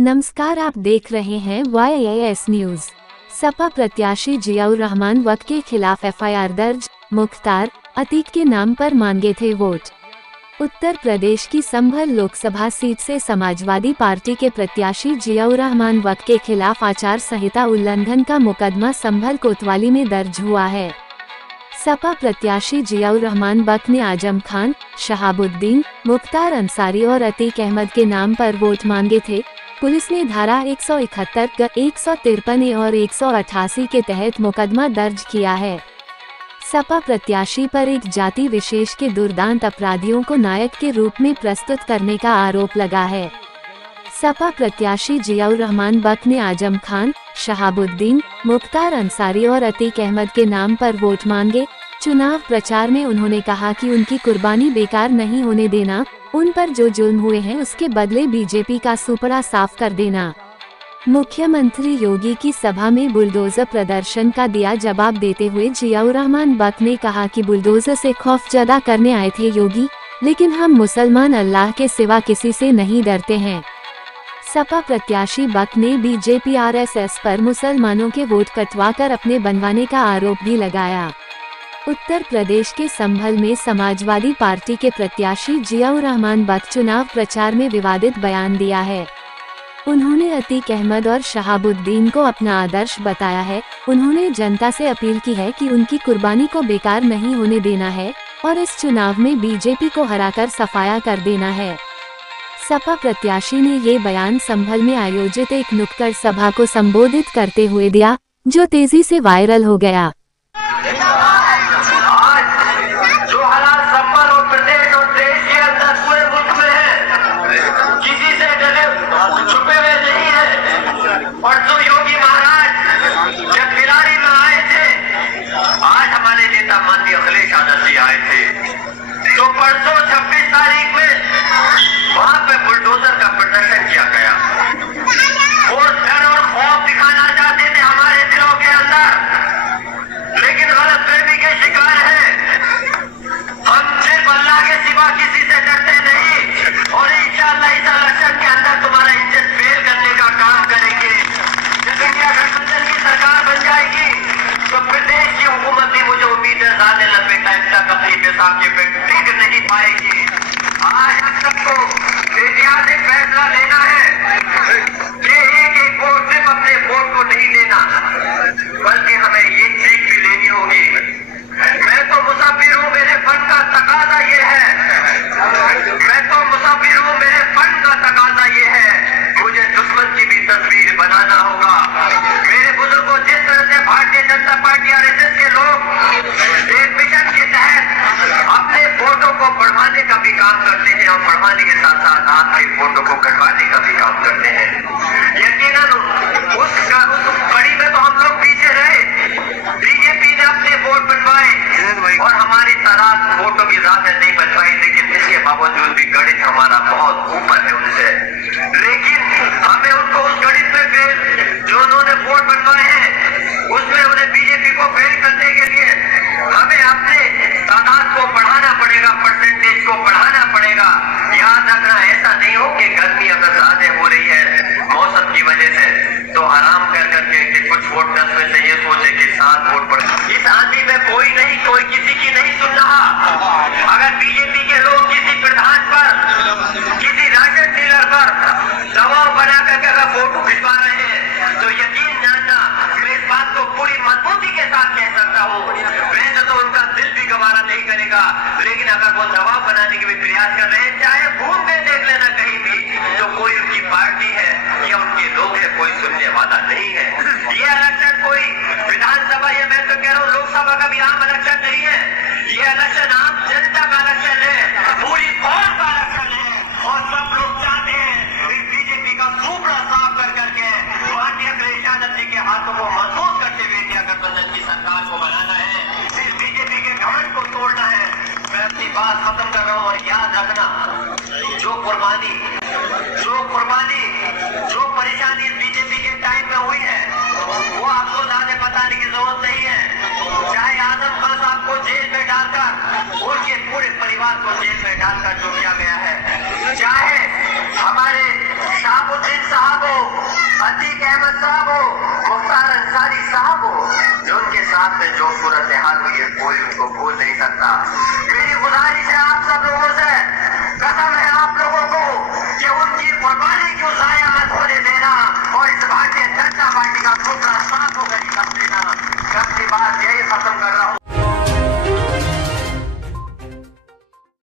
नमस्कार, आप देख रहे हैं YAS न्यूज। सपा प्रत्याशी जियाउर रहमान वक्त के खिलाफ FIR दर्ज, मुख्तार अतीक के नाम पर मांगे थे वोट। उत्तर प्रदेश की संभल लोकसभा सीट से समाजवादी पार्टी के प्रत्याशी जियाउर रहमान वक्त के खिलाफ आचार संहिता उल्लंघन का मुकदमा संभल कोतवाली में दर्ज हुआ है। सपा प्रत्याशी जियाउर रहमान बक ने आजम खान, शहाबुद्दीन, मुख्तार अंसारी और अतीक अहमद के नाम पर वोट मांगे थे। पुलिस ने धारा 171, 153 और 188 के तहत मुकदमा दर्ज किया है। सपा प्रत्याशी पर एक जाति विशेष के दुर्दांत अपराधियों को नायक के रूप में प्रस्तुत करने का आरोप लगा है। सपा प्रत्याशी जियाउर रहमान बक ने आजम खान, शहाबुद्दीन, मुख्तार अंसारी और अतीक अहमद के नाम पर वोट मांगे। चुनाव प्रचार में उन्होंने कहा कि उनकी कुर्बानी बेकार नहीं होने देना, उन पर जो जुल्म हुए हैं उसके बदले बीजेपी का सुपड़ा साफ कर देना। मुख्यमंत्री योगी की सभा में बुलडोजर प्रदर्शन का दिया जवाब देते हुए जियाउर रहमान बक ने कहा कि बुलडोजर से खौफजदा करने आए थे योगी, लेकिन हम मुसलमान अल्लाह के सिवा किसी से नहीं डरते हैं। सपा प्रत्याशी बक ने बीजेपी RSS पर मुसलमानों के वोट कटवाकर अपने बनवाने का आरोप भी लगाया। उत्तर प्रदेश के संभल में समाजवादी पार्टी के प्रत्याशी जियाउर रहमान बक चुनाव प्रचार में विवादित बयान दिया है। उन्होंने अतीक अहमद और शहाबुद्दीन को अपना आदर्श बताया है। उन्होंने जनता से अपील की है कि उनकी कुर्बानी को बेकार नहीं होने देना है और इस चुनाव में बीजेपी को हराकर सफाया कर देना है। सपा प्रत्याशी ने ये बयान संभल में आयोजित एक नुक्कड़ सभा को संबोधित करते हुए दिया, जो तेजी से वायरल हो गया। और जो योगी महाराज जब बिलारी में आए थे, आज हमारे नेता माननीय अखिलेश यादव जी आए थे, तो परसों 26 तारीख में वहां पे बुलडोजर का प्रदर्शन किया गया। वो डर और खौफ दिखाना चाहते थे हमारे दिलों के अंदर, लेकिन गलतफहमी के शिकार है। हम सिर्फ अल्लाह के सिवा किसी से डरते नहीं और इंशाअल्लाह इस इलेक्शन के अंदर तुम्हारा इज्जत फेल करने का काम करेंगे। जब इंडिया गठबंधन की सरकार बन जाएगी तो प्रदेश की हुकूमत भी, मुझे उम्मीद है, ज्यादा लंबे टाइम तक अपनी पेशाब के पेट टिक नहीं पाएगी। आज हम सबको ऐतिहासिक फैसला लेना है कि एक वोट सिर्फ अपने वोट को नहीं देना, बल्कि हमें ये सीख भी लेनी होगी। मैं तो मुसाफिर हूँ, मेरे फन का तकाजा ये है। मैं तो मुसाफिर हूँ, मेरे फन का तकाजा ये है। मुझे दुश्मन की भी तस्वीर बनाना होगा। मेरे बुजुर्गों, जिस तरह से भारतीय जनता पार्टी RSS के लोग एक मिशन के तहत अपने फोटो को बढ़वाने का भी काम करते हैं और बढ़वाने के साथ साथ आपके फोटो को कटवाने का भी काम करते हैं, यकीनन उस कड़ी में तो हम लोग पीछे रहे। बीजेपी ने अपने वोट बनवाए और हमारी तादाद वोटों की ज्यादा नहीं बन पाई, लेकिन इसके बावजूद भी गणित हमारा बहुत ऊपर है उनसे। लेकिन हमें उनको उस गणित में फेल, जो उन्होंने वोट बनवाए हैं उसमें उन्हें बीजेपी को फेल करने के लिए हमें अपने तादाद को बढ़ाना पड़ेगा, परसेंटेज को बढ़ाना पड़ेगा। याद रखना, ऐसा नहीं हो कि गर्मी अगर ज्यादा हो रही है मौसम की वजह से तो आराम कर करके कि कुछ वोटर्स में से ये सोचे कि 7 वोट पड़े। इस आंधी में कोई किसी की नहीं सुन रहा। अगर बीजेपी के लोग किसी प्रधान पर, किसी राशन डीलर पर दबाव बना करके अगर फोटो खिंचवा रहे हैं तो यकीन जानना, मैं इस बात को पूरी मजबूती के साथ कह सकता हूँ, वैसे तो उनका दिल भी गवारा नहीं करेगा, लेकिन अगर वो दबाव बनाने के भी प्रयास कर रहे हैं, चाहे घूम के देख लेना कहीं भी, तो कोई उनकी पार्टी है या उनके लोग है, कोई सुनने वाला नहीं है। ये इलेक्शन कोई विधानसभा या मैं तो कह रहा हूँ लोकसभा का भी आम इलेक्शन नहीं है। ये इलेक्शन आम जनता का इलेक्शन है, पूरी कौम का इलेक्शन है और सब लोग चाहते हैं इस बीजेपी का सुपड़ा साफ कर करके माननीय अखिलेश यादव जी के हाथों को मजबूत करते हुए इंडिया गठबंधन की सरकार को बनाना है, इस बीजेपी के घमंड को तोड़ना है। मैं अपनी बात खत्म कर रहा हूँ और याद रखना, जो कुर्बानी, जो परेशानी बीजेपी के टाइम में हुई है वो आपको ज्यादा बताने की जरूरत नहीं है। चाहे आजम खान साहब को जेल में डालकर, उनके पूरे परिवार को जेल में डालकर जो किया गया है, चाहे हमारे शाहबुद्दीन साहब हो, अतीक अहमद साहब हो, मुख्तार अंसारी साहब हो, जो उनके साथ में जो सूरत हाल हुई है कोई उनको भूल नहीं सकता। मेरी गुजारिश